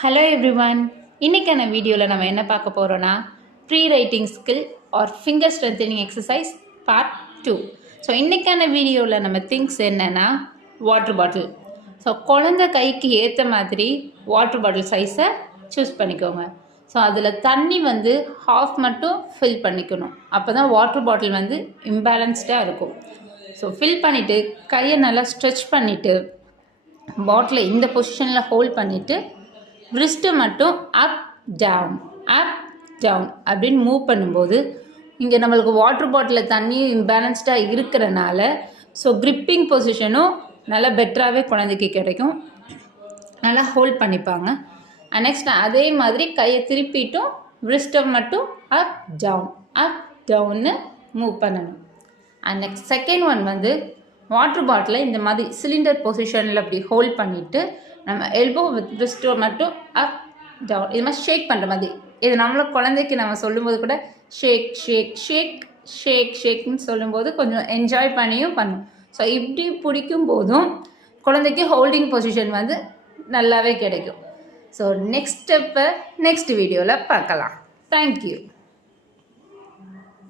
Hello everyone, இன்றைக்கான வீடியோவில் நம்ம என்ன பார்க்க போகிறோன்னா pre writing skill or finger strengthening exercise part 2. So இன்றைக்கான வீடியோவில் நம்ம திங்ஸ் என்னென்னா வாட்டர் பாட்டில். ஸோ குழந்தை கைக்கு ஏற்ற மாதிரி வாட்டர் பாட்டில் சைஸை சூஸ் பண்ணிக்கோங்க. ஸோ அதில் தண்ணி ஹாஃப் மட்டும் ஃபில் பண்ணிக்கணும். அப்போ தான் வாட்டர் பாட்டில் இம்பேலன்ஸ்டாக இருக்கும். ஸோ ஃபில் பண்ணிவிட்டு கையை நல்லா ஸ்ட்ரெச் பண்ணிவிட்டு பாட்டிலை இந்த பொசிஷனில் ஹோல்ட் பண்ணிவிட்டு ரிஸ்ட்டை மட்டும் அப் டவுன் அப்படின்னு மூவ் பண்ணும்போது இங்கே நம்மளுக்கு வாட்டர் பாட்டிலில் தண்ணி இம்பேலன்ஸ்டாக இருக்கிறனால ஸோ க்ரிப்பிங் பொசிஷனும் நல்லா பெட்டராகவே குழந்தைக்கு கிடைக்கும். நல்லா ஹோல்ட் பண்ணிப்பாங்க. நெக்ஸ்ட் அதே மாதிரி கையை திருப்பிட்டும் ரிஸ்ட்டை மட்டும் அப் டவுன்னு மூவ் பண்ணணும். நெக்ஸ்ட் செகண்ட் ஒன் வாட்டர் பாட்டிலை இந்த மாதிரி சிலிண்டர் பொசிஷனில் அப்படி ஹோல்ட் பண்ணிவிட்டு நம்ம எல்போ வித் ரிஸ்ட்டோ மட்டும் அப் டவுன் இது மாதிரி ஷேக் பண்ணுற மாதிரி. இது நம்மளும் குழந்தைக்கு நம்ம சொல்லும்போது கூட ஷேக் ஷேக் ஷேக் ஷேக் ஷேக்னு சொல்லும்போது கொஞ்சம் என்ஜாய் பண்ணியும் பண்ணும். ஸோ இப்படி பிடிக்கும் போதும் குழந்தைக்கு ஹோல்டிங் பொசிஷன் நல்லாவே கிடைக்கும். ஸோ நெக்ஸ்ட் ஸ்டெப்பை நெக்ஸ்ட் வீடியோவில் பார்க்கலாம். தேங்க்யூ.